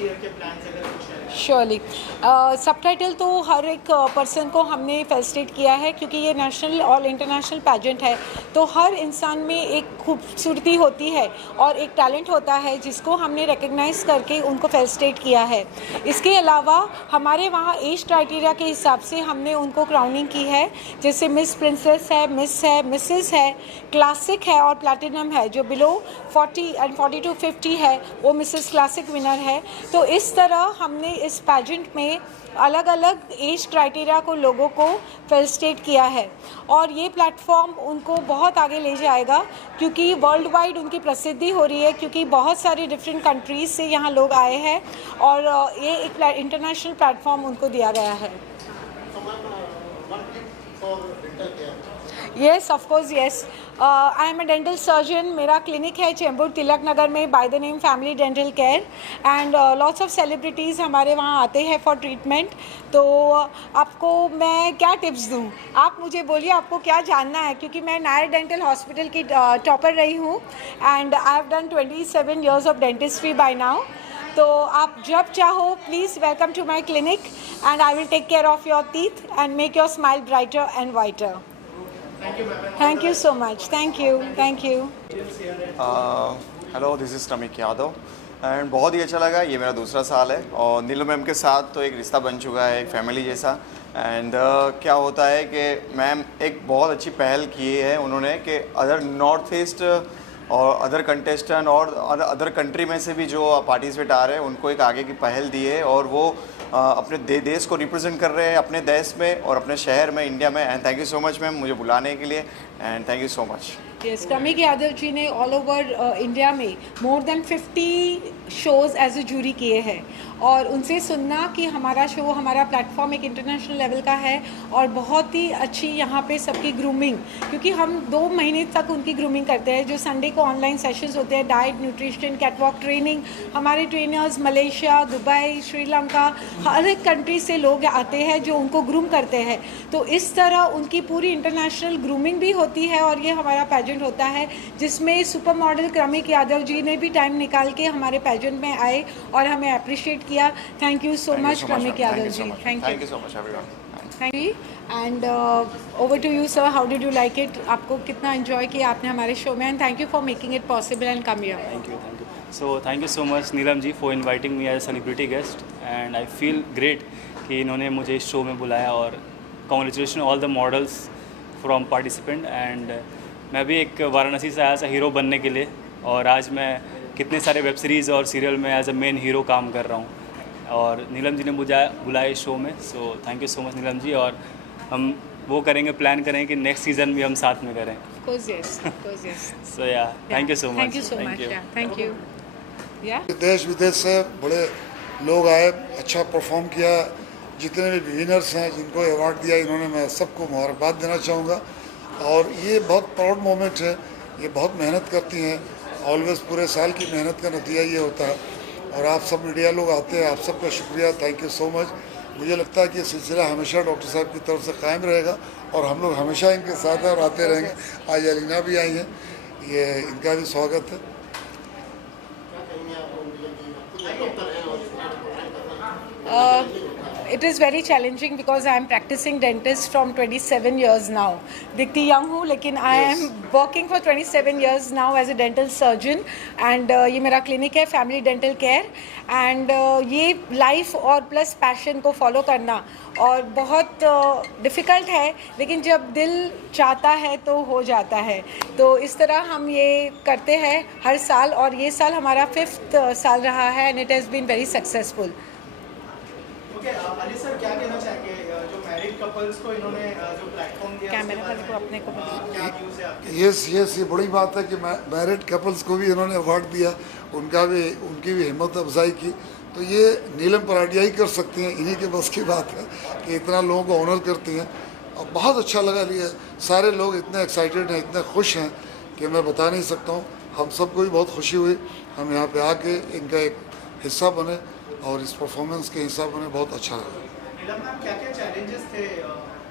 Next year के plans अगर कुछ है? श्योरली सबटाइटल तो हर एक पर्सन को हमने फैसिलिटेट किया है, क्योंकि ये नेशनल और इंटरनेशनल पैजेंट है, तो हर इंसान में एक खूबसूरती होती है और एक टैलेंट होता है जिसको हमने रिकग्नाइज करके उनको फैसिलिटेट किया है। इसके अलावा हमारे वहाँ एज क्राइटेरिया के हिसाब से हमने उनको क्राउनिंग की है, जैसे मिस प्रिंसेस है, मिस है, मिसेस है, क्लासिक है और प्लैटिनम है। जो बिलो 40 एंड 40 to 50 है वो मिसेस क्लासिक विनर है। तो इस तरह हमने इस पैजेंट में अलग अलग एज क्राइटेरिया को लोगों को फैसिलिटेट किया है, और ये प्लेटफॉर्म उनको बहुत आगे ले जाएगा, क्योंकि वर्ल्ड वाइड उनकी प्रसिद्धि हो रही है, क्योंकि बहुत सारी डिफरेंट कंट्रीज़ से यहाँ लोग आए हैं और ये एक इंटरनेशनल प्लेटफॉर्म उनको दिया गया है। Yes, of course, yes. I am a dental surgeon. मेरा क्लिनिक है चेंबूर तिलक नगर में by the name family dental care, and lots of celebrities हमारे वहाँ आते हैं फॉर ट्रीटमेंट। तो आपको मैं क्या टिप्स दूँ? आप मुझे बोलिए आपको क्या जानना है, क्योंकि मैं नायर डेंटल हॉस्पिटल की टॉपर रही हूँ, and I have done 27 years of dentistry by now. तो आप जब चाहो please welcome to my clinic, and I will take care of your teeth and make your smile brighter and whiter. Thank you so much. Thank you. Thank you. Hello, this is Ramik Yadav and बहुत ही अच्छा लगा। ये मेरा दूसरा साल है और नीलम मैम के साथ तो एक रिश्ता बन चुका है, एक फैमिली जैसा। एंड क्या होता है कि मैम एक बहुत अच्छी पहल की है उन्होंने कि अदर नॉर्थ ईस्ट और अदर कंटेस्टेंट और अदर कंट्री में से भी जो पार्टिसिपेट आ रहे हैं उनको एक आगे की पहल दी है, और वो अपने देश को रिप्रेजेंट कर रहे हैं अपने देश में और अपने शहर में, इंडिया में। And thank you so much ma'am मुझे बुलाने के लिए, and thank you so much. Yes, Ramik Yadav ji ने ऑल ओवर इंडिया में more than 50 shows as a jury किए हैं, और उनसे सुनना कि हमारा शो, हमारा प्लेटफॉर्म एक इंटरनेशनल लेवल का है और बहुत ही अच्छी यहाँ पे सबकी ग्रूमिंग, क्योंकि हम 2 महीने तक उनकी ग्रूमिंग करते हैं। जो संडे को ऑनलाइन सेशंस होते हैं, डाइट, न्यूट्रिशन, कैटवॉक ट्रेनिंग, हमारे ट्रेनर्स मलेशिया, दुबई, श्रीलंका, हर एक कंट्री से लोग आते हैं जो उनको ग्रूम करते हैं। तो इस तरह उनकी पूरी इंटरनेशनल ग्रूमिंग भी होती है, और ये हमारा पैजेंट होता है जिसमें सुपर मॉडल क्रमिक यादव जी ने भी टाइम निकाल के हमारे पैजेंट में आए और हमें अप्रिशिएट किया। Thank you so much Kramik Yadav ji. Thank you so much everyone. Thank you. And over to you sir, how did you like it? आपको कितना एंजॉय किया आपने हमारे शो में? And thank you for making it possible and come here. Thank you. So thank you so much Neelam ji for inviting me as a celebrity guest, and I feel great कि इन्होंने मुझे इस शो में बुलाया, और congratulations all the models from participant। and मैं भी एक वाराणसी से आया था हीरो बनने के लिए, और आज मैं कितने सारे वेब सीरीज़ और सीरियल में एज अ मेन हीरो काम कर रहा हूँ, और नीलम जी ने बुलाया इस शो में। So thank you so much Neelam ji, और हम वो करेंगे, प्लान करेंगे कि नेक्स्ट सीज़न भी हम साथ में करें। Of course, yes. सो या thank you so much. Thank you so much. Yeah, thank you. Yeah. देश विदेश से बड़े लोग आए, अच्छा परफॉर्म किया। जितने भी विनर्स हैं जिनको अवार्ड दिया इन्होंने, मैं सबको मुबारकबाद देना चाहूँगा। और ये बहुत प्राउड मोमेंट है। ये बहुत मेहनत करती हैं, ऑलवेज पूरे साल की मेहनत का नतीजा ये होता है। और आप सब मीडिया लोग आते हैं, आप सबका शुक्रिया, थैंक यू सो मच। मुझे लगता है कि ये सिलसिला हमेशा डॉक्टर साहब की तरफ से कायम रहेगा, और हम लोग हमेशा इनके साथ हैं और आते रहेंगे। आज अलीना भी आई हैं, ये इनका भी स्वागत है। It is very challenging because I am practicing dentist from 27 years now. दिखती young हूँ, लेकिन I am working for 27 years now as a dental surgeon, and ये मेरा क्लिनिक है फैमिली डेंटल केयर। एंड ये लाइफ और प्लस पैशन को follow करना और बहुत डिफ़िकल्ट है, लेकिन जब दिल चाहता है तो हो जाता है। तो इस तरह हम ये करते हैं हर साल, और ये साल हमारा 5th साल रहा है, and it has been very successful. Ali sir, क्या कहना चाहेंगे जो मैरिड कपल्स को इन्होंने जो प्लेटफॉर्म दिया, कैमरा वाले को अपने को क्या व्यूज़ है आपके? यस, ये बड़ी बात है कि मैरिड कपल्स को भी इन्होंने अवार्ड दिया, उनकी भी हिम्मत अफजाई की। तो ये नीलम पराडिया ही कर सकती हैं, इन्हीं के बस की बात है कि इतना लोगों को ऑनर करती हैं। और बहुत अच्छा लगा, लिए सारे लोग इतने एक्साइटेड हैं, इतने खुश हैं कि मैं बता नहीं सकता हूँ। हम सबको भी बहुत खुशी हुई हम यहाँ पे आके इनका एक हिस्सा बने, और इस परफॉर्मेंस के हिसाब में बहुत अच्छा लगा। नीलम मैम, क्या-क्या चैलेंजेस थे,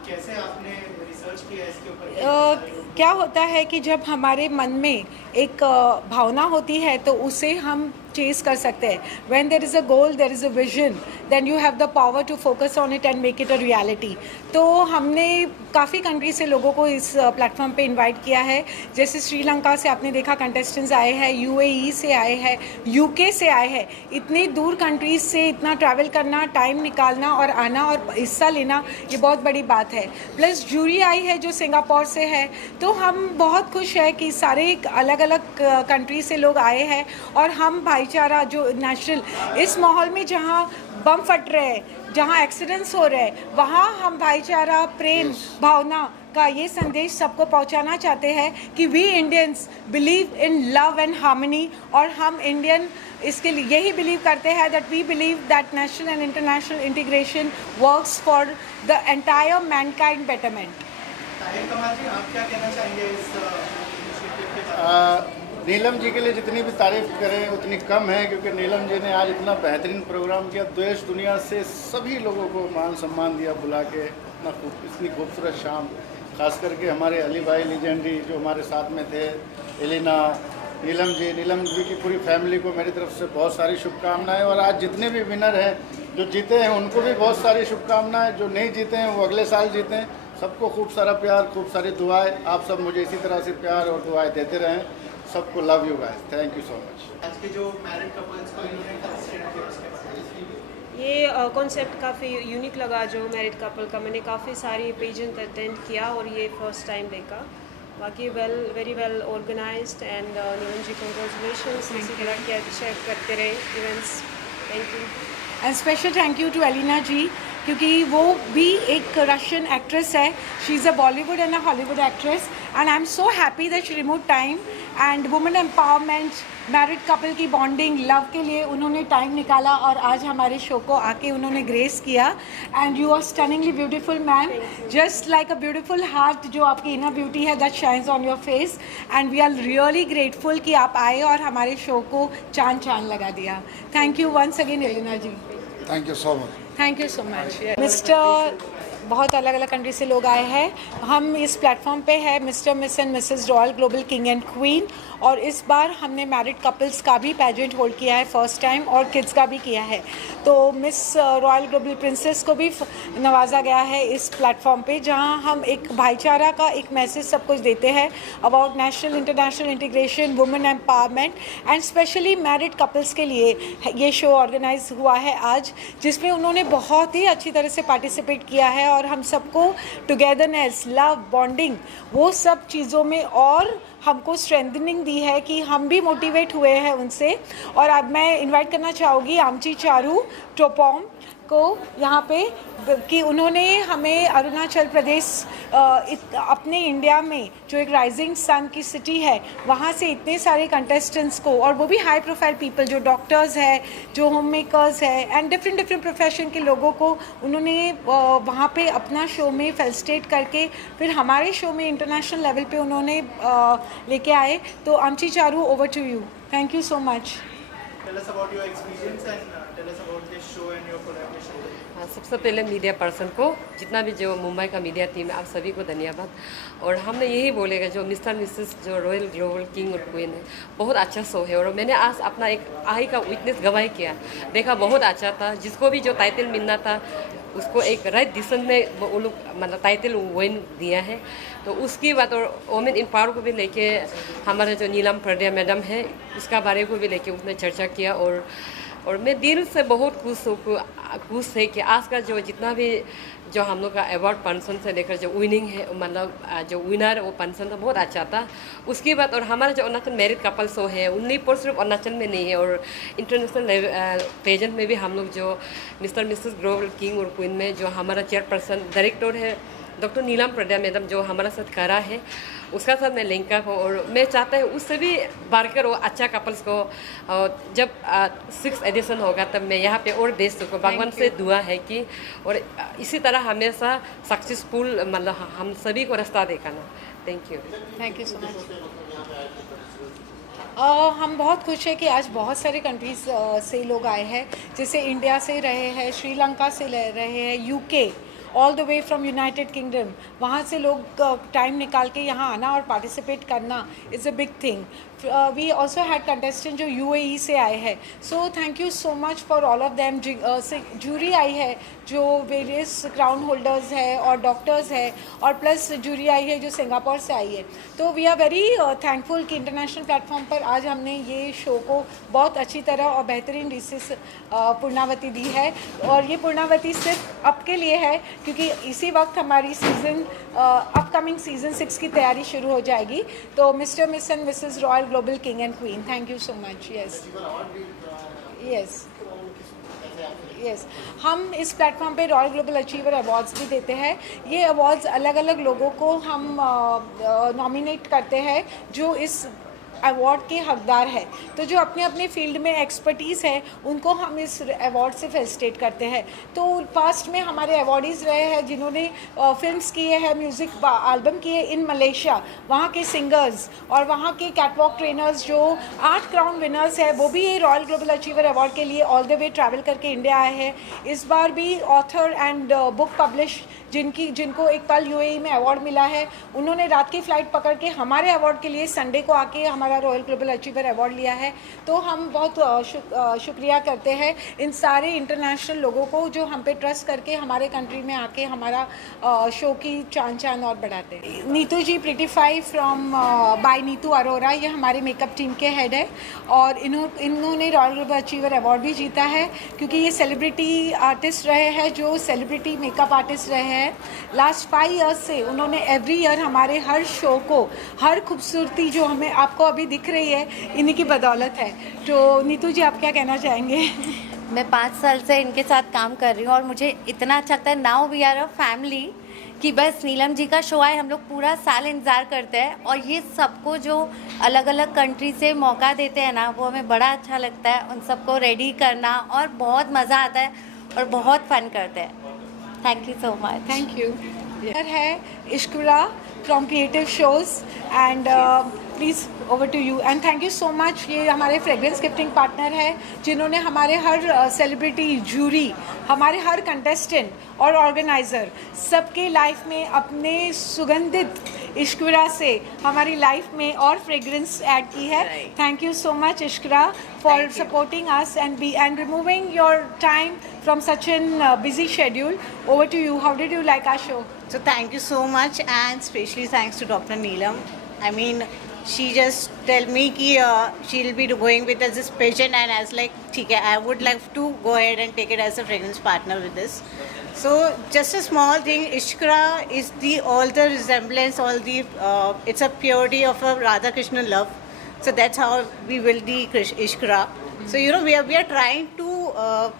कैसे आपने रिसर्च किया इसके ऊपर? क्या होता है कि जब हमारे मन में एक भावना होती है तो उसे हम चेस कर सकते हैं. When there is a goal there is a vision, then you have the power to focus on it and make it a reality. तो हमने काफ़ी कंट्री से लोगों को इस प्लेटफॉर्म पे इनवाइट किया है. जैसे श्रीलंका से आपने देखा कंटेस्टेंट्स आए हैं, UAE से आए हैं, UK से आए हैं. इतनी दूर कंट्रीज से इतना ट्रैवल करना, टाइम निकालना और आना और हिस्सा लेना, ये बहुत बड़ी बात है. प्लस जूरी आई है जो सिंगापुर से है. तो हम बहुत खुश हैं कि सारे अलग अलग कंट्री से लोग आए हैं और हम भाईचारा जो नेशनल इस माहौल में जहाँ बम फट रहे हैं, जहाँ एक्सीडेंट्स हो रहे हैं, वहाँ हम भाईचारा, प्रेम भावना का ये संदेश सबको पहुंचाना चाहते हैं कि we Indians believe in love and harmony. और हम इंडियन इसके लिए यही बिलीव करते हैं that we believe that national and international integration works for the entire mankind betterment. Tahir Kamal ji, आप क्या कहना चाहेंगे इस इनिशिएटिव के बारे में? नीलम जी के लिए जितनी भी तारीफ करें उतनी कम है, क्योंकि नीलम जी ने आज इतना बेहतरीन प्रोग्राम किया. देश दुनिया से सभी लोगों को मान सम्मान दिया बुला के. इतनी खूबसूरत शाम, खास करके हमारे अली भाई लीजेंडरी जो हमारे साथ में थे, एलिना, नीलम जी की पूरी फैमिली को मेरी तरफ से बहुत सारी शुभकामनाएं. और आज जितने भी विनर हैं, जो जीते हैं, उनको भी बहुत सारी शुभकामनाएं. जो नहीं जीते हैं वो अगले साल जीतें. सबको खूब सारा प्यार, खूब सारी दुआएं. आप सब मुझे इसी तरह से प्यार और दुआएं देते रहें. सबको love you guys. Thank you so much. आज के जो मैरिड कपल्स को इन्होंने फेलिसिटेट किया उसके बारे में? ये कॉन्सेप्ट काफ़ी यूनिक लगा जो मैरिड कपल का. मैंने काफ़ी सारी पेजेंट अटेंड किया और ये फर्स्ट टाइम देखा. बाकी very well organised and Neelam ji congratulations. इसी तरह के अच्छे करते रहे events. Thank you. And special thank you to Elina ji, क्योंकि वो भी एक रशियन एक्ट्रेस है. She is a Bollywood and a Hollywood actress and I am so happy that she remove time and women empowerment, married couple की bonding, love के लिए उन्होंने time निकाला और आज हमारे शो को आके उन्होंने ग्रेस किया. And you are stunningly beautiful ma'am, just like a beautiful heart. जो आपकी इनर ब्यूटी है that shines on your face and we are really grateful कि आप आए और हमारे शो को चांद लगा दिया. Thank you once again Elina ji. Thank you so much. Thank you so much. Mister, बहुत अलग अलग कंट्री से लोग आए हैं. हम इस प्लेटफॉर्म पे है mister, miss and Mrs royal global king and queen. और इस बार हमने मैरिड कपल्स का भी पैजेंट होल्ड किया है फर्स्ट टाइम और किड्स का भी किया है. तो मिस रॉयल ग्लोबल प्रिंसेस को भी नवाजा गया है इस प्लेटफॉर्म पे, जहां हम एक भाईचारा का एक मैसेज सब कुछ देते हैं about national international integration, women empowerment and specially married couples के लिए ये शो ऑर्गेनाइज हुआ है आज, जिसमें उन्होंने बहुत ही अच्छी तरह से पार्टिसिपेट किया है. और हम सबको टुगेदरनेस, लव, बॉन्डिंग, वो सब चीज़ों में और हमको स्ट्रेंथनिंग दी है कि हम भी मोटिवेट हुए हैं उनसे. और अब मैं इनवाइट करना चाहूँगी आमची चारू टोपोम को यहाँ पे कि उन्होंने हमें अरुणाचल प्रदेश अपने इंडिया में जो एक राइजिंग सन की सिटी है वहाँ से इतने सारे कंटेस्टेंट्स को, और वो भी हाई प्रोफाइल पीपल जो डॉक्टर्स है, जो होम मेकर्स है एंड डिफरेंट प्रोफेशन के लोगों को उन्होंने वहाँ पे अपना शो में फेलिसिटेट करके फिर हमारे शो में इंटरनेशनल लेवल पे उन्होंने लेके आए. तो आमची Charu, over to you. Thank you so much. Tell us about your experience and tell us about this show and your collaboration. हाँ, सबसे पहले मीडिया पर्सन को, जितना भी जो मुंबई का मीडिया टीम है, आप सभी को धन्यवाद. और हमने यही बोलेगा जो मिस्टर मिसेस जो रॉयल ग्लोबल किंग और क्वीन है, बहुत अच्छा शो है. और मैंने आज अपना एक आई का विटनेस गवाही किया, देखा बहुत अच्छा था. जिसको भी जो टाइटल मिलना था उसको एक राइट डिसीजन में वो लोग मतलब टाइटल विन दिया है. तो उसकी बात, और वोमेन इन पावर को भी लेके हमारे जो नीलम प्रद्या मैडम है उसका बारे को भी लेके उसने चर्चा किया. और मैं दिल से बहुत खुश है कि आज का जो जितना भी जो हम लोग का अवार्ड फंक्शन से लेकर जो विनिंग है, मतलब जो विनर वो फंक्शन था बहुत अच्छा था. उसकी बात, और हमारा जो अरुणाचल मैरिड कपल शो है उन्हीं पर सिर्फ अरुणाचल में नहीं है और इंटरनेशनल पेजेंट में भी हम लोग जो मिस्टर मिसेस ग्लोबल किंग और क्वीन में जो हमारा चेयरपर्सन डायरेक्टर है डॉक्टर नीलम प्रद्या मैडम जो हमारा साथ खड़ा है, उसका साथ मैं लिंक अप. और मैं चाहता हूँ उससे भी बढ़कर वो अच्छा कपल्स को जब 6th एडिशन होगा तब मैं यहाँ पे और बेस्ट सकूँ. भगवान से दुआ है कि और इसी तरह हमेशा सक्सेसफुल मतलब हम सभी को रास्ता दिखाना. Thank you. Thank you so much. हम बहुत खुश हैं कि आज बहुत सारे कंट्रीज से लोग आए हैं, जैसे इंडिया से रहे हैं, श्रीलंका से रहे हैं, UK all the way from United kingdom, वहाँ से लोग टाइम निकाल के यहाँ आना और पार्टिसिपेट करना is a big thing. We also had contestant जो UAE से आए हैं. So thank you so much for all of them. Jury आई है जो वेरियस क्राउन होल्डर्स है और डॉक्टर्स है, और प्लस जूरी आई है जो सिंगापुर से आई है. तो वी आर वेरी थैंकफुल कि इंटरनेशनल प्लेटफॉर्म पर आज हमने ये शो को बहुत अच्छी तरह और बेहतरीन रीति से पूर्णावती दी है. और ये पूर्णावती सिर्फ अब के लिए है क्योंकि इसी वक्त हमारी अपकमिंग सीज़न 6 की तैयारी शुरू हो जाएगी. तो mister miss and Mrs royal global king and queen, thank you so much. Yes, हम इस प्लेटफॉर्म पे रॉयल ग्लोबल अचीवर अवार्ड्स भी देते हैं. ये अवार्ड्स अलग अलग लोगों को हम नॉमिनेट करते हैं जो इस अवार्ड के हकदार है. तो जो अपने अपने फील्ड में एक्सपर्टीज़ है उनको हम इस अवार्ड से फेलिसिटेट करते हैं. तो पास्ट में हमारे अवार्डीज़ रहे हैं जिन्होंने फिल्म्स किए हैं, म्यूज़िक एल्बम किए इन मलेशिया, वहाँ के सिंगर्स और वहाँ के कैटवॉक ट्रेनर्स जो 8 क्राउन विनर्स है, वो भी ये रॉयल ग्लोबल अचीवर अवार्ड के लिए ऑल द वे ट्रैवल करके इंडिया आए हैं. इस बार भी ऑथर एंड बुक पब्लिश जिनको एक पल UAE में अवार्ड मिला है, उन्होंने रात की फ़्लाइट पकड़ के हमारे अवार्ड के लिए संडे को आके हमारा रॉयल ग्लोबल अचीवर अवार्ड लिया है. तो हम बहुत शुक्रिया करते हैं इन सारे इंटरनेशनल लोगों को जो हम पे ट्रस्ट करके हमारे कंट्री में आके हमारा शो की चांद और बढ़ाते हैं. नीतू जी प्रिटीफाई फ्रॉम बाय नीतू अरोरा, ये हमारे मेकअप टीम के हेड है और इन्होंने रॉयल ग्लोबल अचीवर अवार्ड भी जीता है क्योंकि ये सेलिब्रिटी आर्टिस्ट रहे हैं, जो सेलिब्रिटी मेकअप आर्टिस्ट रहे हैं. लास्ट 5 ईयर्स से उन्होंने एवरी ईयर हमारे हर शो को, हर खूबसूरती जो हमें आपको अभी दिख रही है, इन्हीं की बदौलत है. तो नीतू जी आप क्या कहना चाहेंगे? मैं 5 साल से इनके साथ काम कर रही हूँ और मुझे इतना अच्छा लगता है. Now we are a family कि बस नीलम जी का शो आए, हम लोग पूरा साल इंतज़ार करते हैं. और ये सबको जो अलग अलग कंट्री से मौका देते हैं ना, वो हमें बड़ा अच्छा लगता है. उन सबको रेडी करना और बहुत मज़ा आता है और बहुत फन करते हैं. Thank you so much. Thank you. है Ishkura from creative shows and please over to you. And thank you so much. ये हमारे फ्रेग्रेंस गिफ्टिंग पार्टनर है जिन्होंने हमारे हर सेलिब्रिटी, जूरी, हमारे हर कंटेस्टेंट और ऑर्गेनाइज़र सबके लाइफ में अपने सुगंधित इश्कुरा से हमारी लाइफ में और फ्रेग्रेंस ऐड की है. Thank you so much Ishkura for supporting us and removing your time from such an busy schedule. Over to you. How did you like our show? So thank you so much, and especially thanks to Dr. Neelam. I mean, she just tell me कि she'll be going with us this pageant, and I was like, ठीक है, I would like to go ahead and take it as a fragrance partner with this. So just a small thing, Ishkra is the all the resemblance, all the it's a purity of a Radha Krishna love. So that's how we will the Ishkra. So you know we are trying to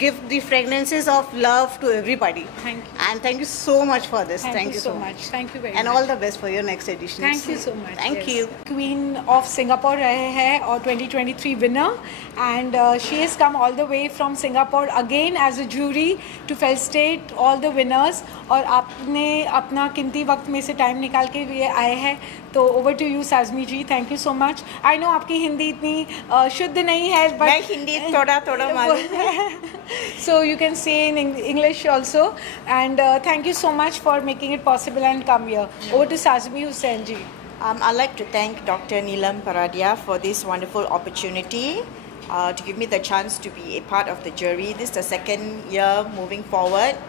give the fragrances of love to everybody. Thank you. And thank you so much for this. Thank you so much. Thank you very much. And all the best for your next edition. Thank you so much. Thank Yes. you. Queen of Singapore रहे हैं और 2023 winner, and she has come all the way from Singapore again as a jury to felicitate all the winners. और आपने अपना कीमती वक्त में से टाइम निकाल के ये आए हैं. तो over to you Sajmi ji. Thank you so much. I know आपकी हिंदी इतनी शुद्ध नहीं है, बट मैं हिंदी थोड़ा मालूम है. So you can say in English also, and thank you so much for making it possible and come here. Over to Sajmi Hussain ji. I'd like to thank Dr. Neelam Paradia for this wonderful opportunity to give me the chance to be a part of the jury. This is the second year moving forward.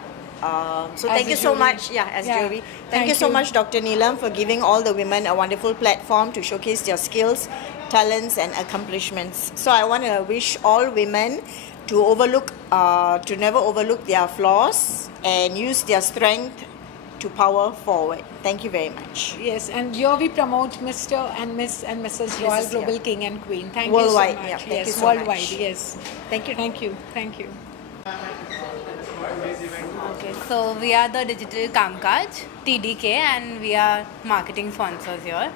So thank you so much. As jury. Thank you so much, Dr. Neelam, for giving all the women a wonderful platform to showcase their skills, talents, and accomplishments. So I want to wish all women to never overlook their flaws and use their strength to power forward. Thank you very much. Yes, and here we promote Mr. and Miss and Mrs. Royal Global King and Queen. Thank Worldwide, you so much. yeah, thank yes, you so worldwide. much. Yes. Thank you. Thank you. Thank you. Okay, so we are the Digital Kamkaj, TDK, and we are marketing sponsors here.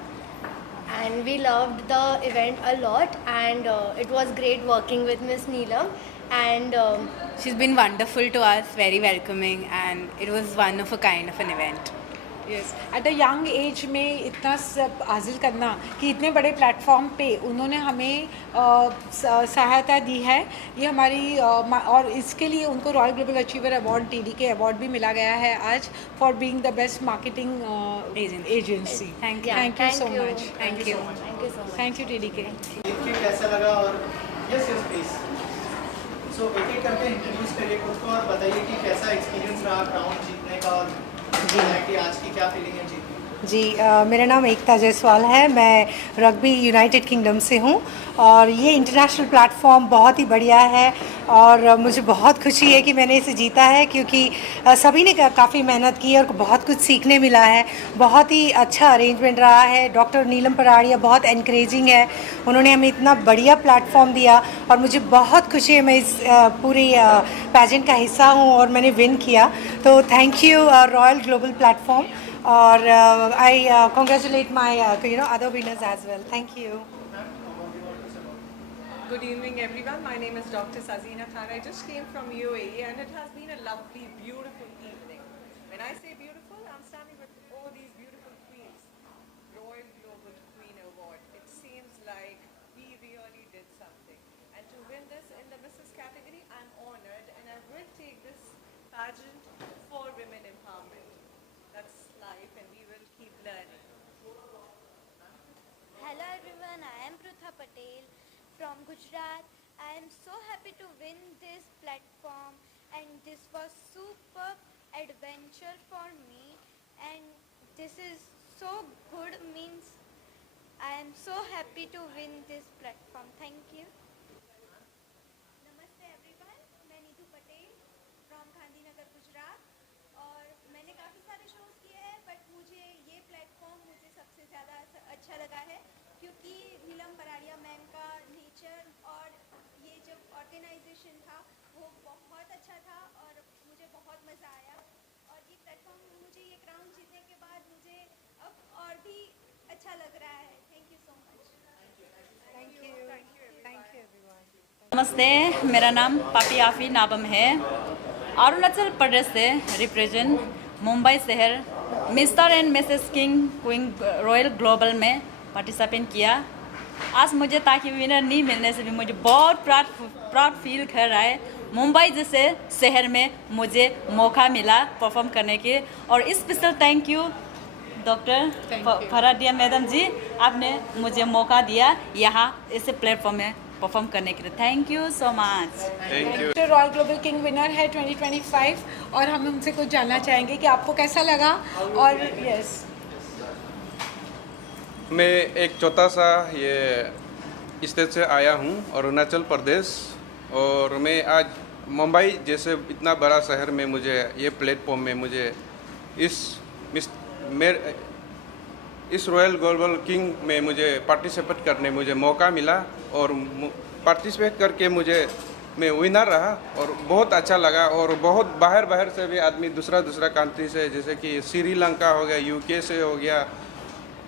And we loved the event a lot, and it was great working with Miss Neelam, and She's been wonderful to us, very welcoming, and it was one of a kind of an event. Yes at the young age में इतना सब हासिल करना कि इतने बड़े platform पे उन्होंने हमें सहायता दी है, ये हमारी और इसके लिए उनको royal global achiever award TDK award भी मिला गया है आज for being the best marketing agency. Thank you so much. Thank you TDK। कैसा लगा और यस प्लीज सो एक करके इंट्रोड्यूस करिए खुद को और बताइए कि कैसा एक्सपीरियंस रहा क्राउन जीतने का और कि आज की क्या फीलिंग है जीतने जी मेरा नाम एकता जायसवाल है, मैं रग्बी यूनाइटेड किंगडम से हूँ और ये इंटरनेशनल प्लेटफॉर्म बहुत ही बढ़िया है और मुझे बहुत खुशी है कि मैंने इसे जीता है क्योंकि सभी ने काफ़ी मेहनत की और बहुत कुछ सीखने मिला है। बहुत ही अच्छा अरेंजमेंट रहा है। डॉक्टर नीलम पराड़िया बहुत एनकरेजिंग है, उन्होंने हमें इतना बढ़िया प्लेटफॉर्म दिया और मुझे बहुत खुशी है मैं इस पूरी पैजेंट का हिस्सा हूँ और मैंने विन किया। तो thank you royal global platform और I congratulate my other winners as well. Thank you. Good evening, everyone. My name is Dr. Sazina Khan. I just came from UAE, and it has been a lovely, beautiful evening. When I say beautiful, I'm standing with all these beautiful queens. Royal Global Queen Award. It seems like we really did something. And to win this in the Mrs. category, I'm honored, and I will take this pageant for women empowerment. That's life, and we will keep learning. Hello everyone, I am Prutha Patel from Gujarat. I am so happy to win this platform and this was super adventure for me and this is so good, means I am so happy to win this platform. Thank you. Namaste everyone, मैं Neetu Patel from Gandhinagar Gujarat और मैंने काफ़ी सारे shows किए हैं but मुझे ये platform मुझे सबसे ज़्यादा अच्छा लगा है क्योंकि नीलम पराड़िया मैम का नेचर और ये जो ऑर्गेनाइजेशन था वो बहुत अच्छा था और मुझे बहुत मज़ा आया और ये प्लेटफॉर्म मुझे ये क्राउन जीतने के बाद मुझे अब और भी अच्छा लग रहा है। Thank you so much. Thank you everyone. नमस्ते, मेरा नाम पापी आफी नाबम है। अरुणाचल प्रदेश से रिप्रेजेंट मुंबई शहर mister and Mrs king queen royal global में पार्टिसिपेट किया। आज मुझे ताकि विनर नहीं मिलने से भी मुझे बहुत प्राउड फील कर रहा है। मुंबई जैसे शहर में मुझे मौका मिला परफॉर्म करने के और special thank you doctor Paradia madam ji, आपने मुझे मौका दिया यहाँ इस प्लेटफॉर्म में परफॉर्म करने के लिए। Thank you so much. Thank you. Royal global king winner है 2025 और हम उनसे कुछ जानना चाहेंगे कि आपको कैसा लगा। और यस मैं एक छोटा सा ये स्टेट से आया हूँ अरुणाचल प्रदेश और मैं आज मुंबई जैसे इतना बड़ा शहर में मुझे ये प्लेटफॉर्म में मुझे इस रॉयल ग्लोबल किंग में मुझे पार्टिसिपेट करने मुझे मौका मिला और पार्टिसिपेट करके मैं विनर रहा और बहुत अच्छा लगा और बहुत बाहर से भी आदमी दूसरा कंट्री से जैसे कि श्रीलंका हो गया, UK से हो गया,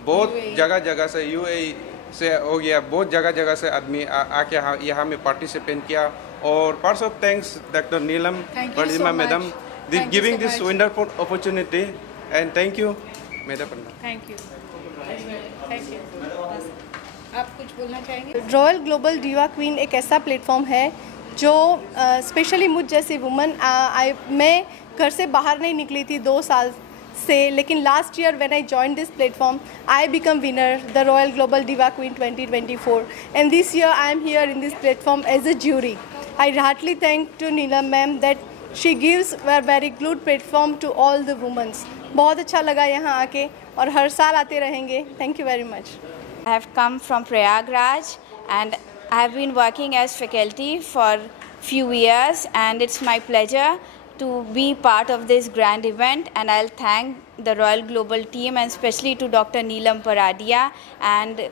बहुत जगह से UAE से हो गया, बहुत जगह से आदमी आके यहाँ में पार्टिसिपेट किया और parts of thanks doctor Neelam Paradia madam giving this wonderful opportunity and thank you madam. Thank you. आप कुछ बोलना चाहेंगे? रॉयल ग्लोबल डिवा क्वीन एक ऐसा प्लेटफॉर्म है जो स्पेशली मुझ जैसी वुमन मैं घर से बाहर नहीं निकली थी 2 साल से, लेकिन last year when I join this platform I become winner the royal global diva queen 2024 and this year I am here in this platform as a jury. I heartly thank to Neelam ma'am that she gives a very good platform to all the womens. बहुत अच्छा लगा यहाँ आके और हर साल आते रहेंगे। Thank you very much. I have come from Prayagraj and I have been working as faculty for few years and it's my pleasure to be part of this grand event and I'll thank the Royal Global team and especially to Dr. Neelam Paradia and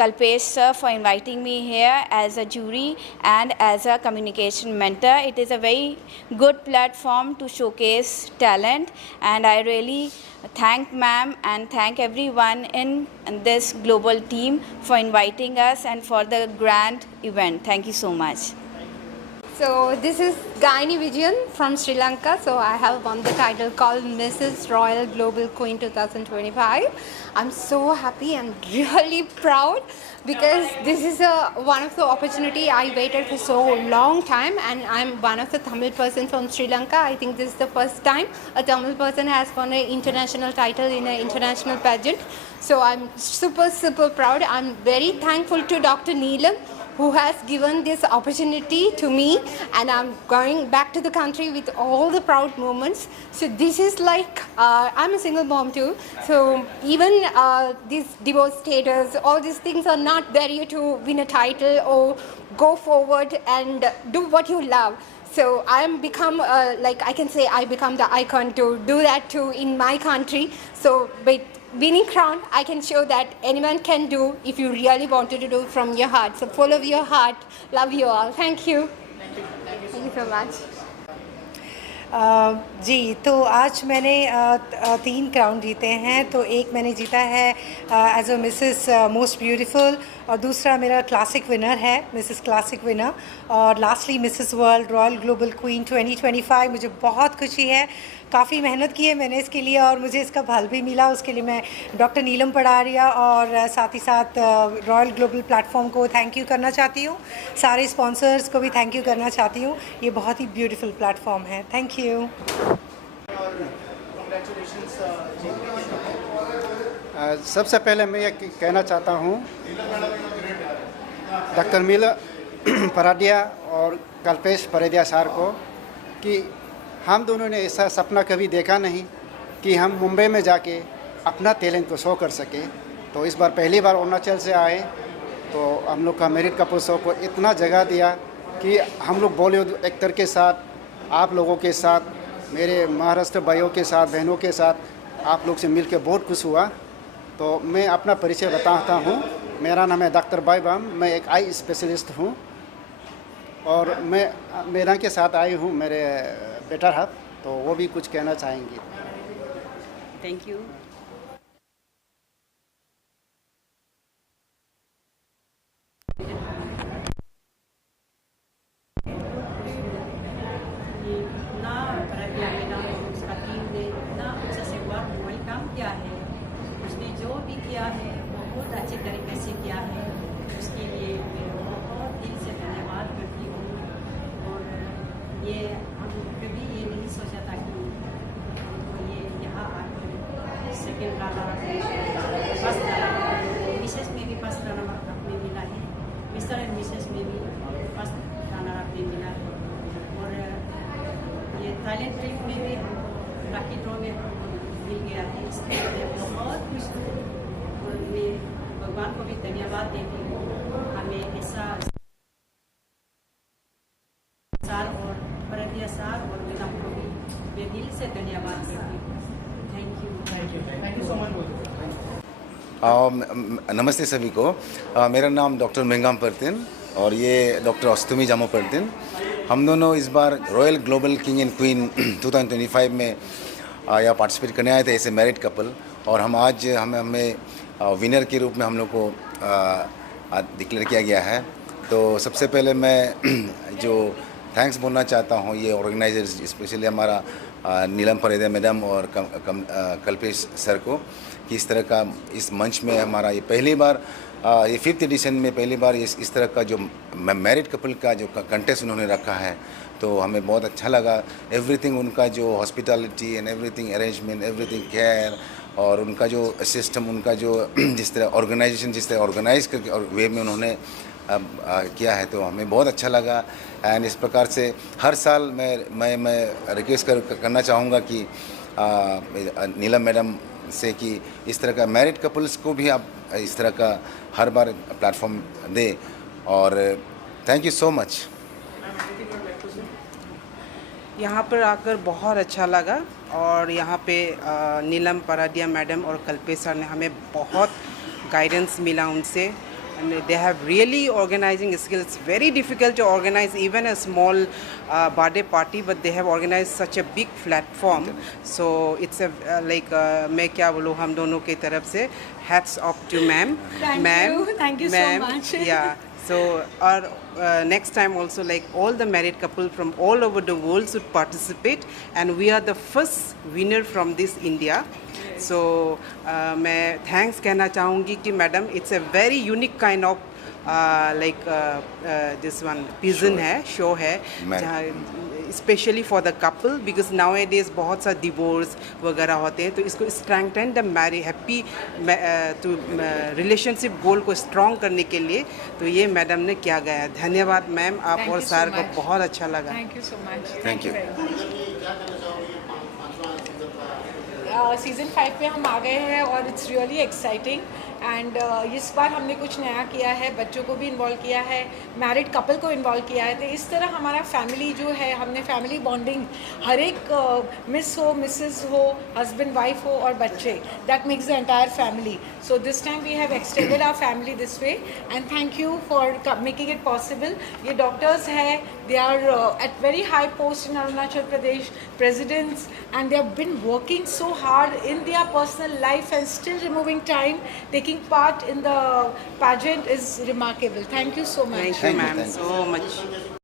Kalpesh sir for inviting me here as a jury and as a communication mentor. It is a very good platform to showcase talent and I really thank ma'am and thank everyone in this global team for inviting us and for the grand event. Thank you so much. So this is Gaini Vijayan from Sri Lanka. So I have won the title called Mrs. Royal Global Queen 2025. I'm so happy and really proud because this is one of the opportunity I waited for so long time, and I'm one of the Tamil person from Sri Lanka. I think this is the first time a Tamil person has won an international title in an international pageant. So I'm super proud. I'm very thankful to Dr. Neelam, who has given this opportunity to me, and I'm going back to the country with all the proud moments. So this is like, I'm a single mom too, so even this divorce status, all these things are not barrier to win a title or go forward and do what you love. So I am become, like I can say, I become the icon to do that too in my country. So with winning crown, I can show that anyone can do if you really wanted to do from your heart. So follow your heart. Love you all. Thank you. Thank you so much. जी, तो आज मैंने 3 crown जीते हैं। तो एक मैंने जीता है as a Mrs most beautiful, और दूसरा मेरा क्लासिक विनर है, मिसेस क्लासिक विनर, और lastly Mrs world royal global queen 2025। मुझे बहुत खुशी है, काफ़ी मेहनत की है मैंने इसके लिए, और मुझे इसका फल भी मिला। उसके लिए मैं डॉक्टर नीलम पडारिया और साथ ही साथ रॉयल ग्लोबल प्लेटफॉर्म को थैंक यू करना चाहती हूँ। सारे स्पॉन्सर्स को भी थैंक यू करना चाहती हूँ। ये बहुत ही ब्यूटीफुल प्लेटफॉर्म है। Thank you. सबसे पहले मैं ये कहना चाहता हूँ डॉक्टर नीलम पराडिया और कल्पेश परेदिया सर को कि हम दोनों ने ऐसा सपना कभी देखा नहीं कि हम मुंबई में जाके अपना टैलेंट को शो कर सके। तो इस बार पहली बार अरुणाचल से आए तो हम लोग का मेरिट कपल शो को इतना जगह दिया कि हम लोग बॉलीवुड एक्टर के साथ, आप लोगों के साथ, मेरे महाराष्ट्र भाइयों के साथ, बहनों के साथ आप लोग से मिलकर बहुत खुश हुआ। तो मैं अपना परिचय बताता हूँ। मेरा नाम है डॉक्टर बाईबाम, मैं एक आई स्पेशलिस्ट हूँ, और मैं मेरा के साथ आई हूँ मेरे बेटर हाथ, तो वो भी कुछ कहना चाहेंगे। Thank you. किया है, उसने जो भी किया है बहुत अच्छे तरीके से किया है, उसके लिए मैं बहुत दिल से धन्यवाद करती हूँ। और ये हम कभी ये नहीं सोचा था कि हमको ये यहाँ आकर second runner first runner, Mrs में भी फर्स्ट रनर अपने मिला है, मिस्टर एंड मिसेस में भी फर्स्ट रनर अपने मिला है, और ये टैलेंट ट्रिप में भी हमको लकी ड्रॉ में मिल गया है। इसलिए मैं बहुत खुश हूँ, और मैं भगवान को भी धन्यवाद देती हूँ। हमें ऐसा सर और परदिया सर और नीलम को भी मैं दिल से धन्यवाद करती हूँ। Thank you so much. नमस्ते सभी को। मेरा नाम डॉक्टर मेंगाम परतिन और ये डॉक्टर अस्तुमी जामो परतिन। हम दोनों इस बार royal global king and queen 2025 में या पार्टिसिपेट करने आए थे ऐसे मैरिड कपल, और हम आज हमें विनर के रूप में हम लोग को डिक्लेयर किया गया है। तो सबसे पहले मैं जो थैंक्स बोलना चाहता हूँ ये ऑर्गेनाइजर्स, स्पेशली हमारा नीलम परेदिया मैडम और कल्पेश सर को, कि इस तरह का इस मंच में हमारा ये पहली बार ये 5th एडिशन में पहली बार इस तरह का जो मैरिड कपल का जो कंटेस्ट उन्होंने रखा है, तो हमें बहुत अच्छा लगा। एवरीथिंग उनका जो hospitality and everything arrangement, everything care, और उनका जो सिस्टम, उनका जो जिस तरह ऑर्गेनाइजेशन जिस तरह ऑर्गेनाइज करके और वे में उन्होंने किया है, तो हमें बहुत अच्छा लगा। एंड इस प्रकार से हर साल मैं रिक्वेस्ट करना चाहूँगा कि नीलम मैडम से कि इस तरह का मैरिड कपल्स को भी आप इस तरह का हर बार प्लेटफॉर्म दें, और थैंक यू सो मच। यहाँ पर आकर बहुत अच्छा लगा, और यहाँ पे नीलम पराडिया मैडम और कल्पेश सर ने हमें बहुत गाइडेंस मिला उनसे, and they have really organizing skills. Very difficult to organize even a small birthday party, but they have organized such a big platform. So it's a like मैं क्या बोलूँ, हम दोनों की तरफ से hats off to ma'am. Thank you so much. Yeah, So our next time also, like all the married couple from all over the world should participate, and we are the first winner from this India. So मैं thanks कहना चाहूँगी कि madam it's a very unique kind of this one pigeon है, show है, especially for the couple, because nowadays बहुत सा divorce वगैरह होते हैं, तो इसको strengthen the marriage happy to relationship goal को strong करने के लिए तो ये मैडम ने किया गया है. धन्यवाद मैम, आप और सर को बहुत अच्छा लगा. Thank you so much. Thank you. Season 5 पे हम आ गए हैं और इट्स रियली एक्साइटिंग एंड इस बार हमने कुछ नया किया है, बच्चों को भी इन्वॉल्व किया है, मैरिड कपल को इन्वॉल्व किया है. तो इस तरह हमारा फैमिली जो है, हमने फैमिली बॉन्डिंग हर एक मिस हो, मिसेस हो, हस्बैंड वाइफ हो और बच्चे, that makes the entire family. So this time we have extended our family this way and thank you for making it possible. ये डॉक्टर्स हैं, they are at very high post in Arunachal Pradesh, presidents, and they have been working so hard in their personal life and still removing time, taking part in the pageant is remarkable. Thank you so much. Thank you, ma'am, so much.